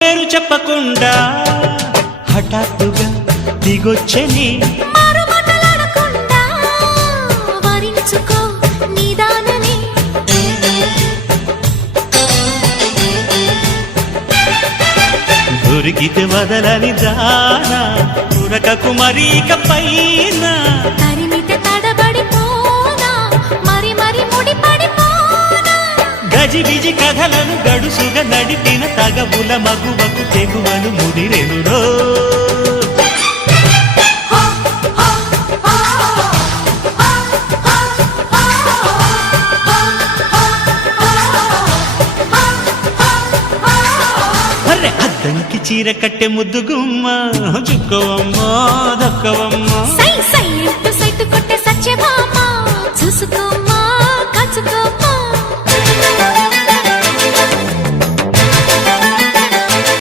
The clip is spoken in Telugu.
పేరు చెప్పకుండా హఠాత్తుగా దిగొచ్చని దొరికితే వదలని దానా ఉరకకు మరీక పైన తరిమితే తడబడిపోనా మరి మరి ముడిపడిపోనా గజిబిజి కథలను గడుసుగా నడిపిన తగబుల మగువకు తెగువను ముదిరెనురో అద్దంకి చీర కట్టె ముద్దు గుమ్మ చుక్కవమ్మా దక్కవమ్మా సై సై కొట్టే సత్యభామ చూసుకోమ్మా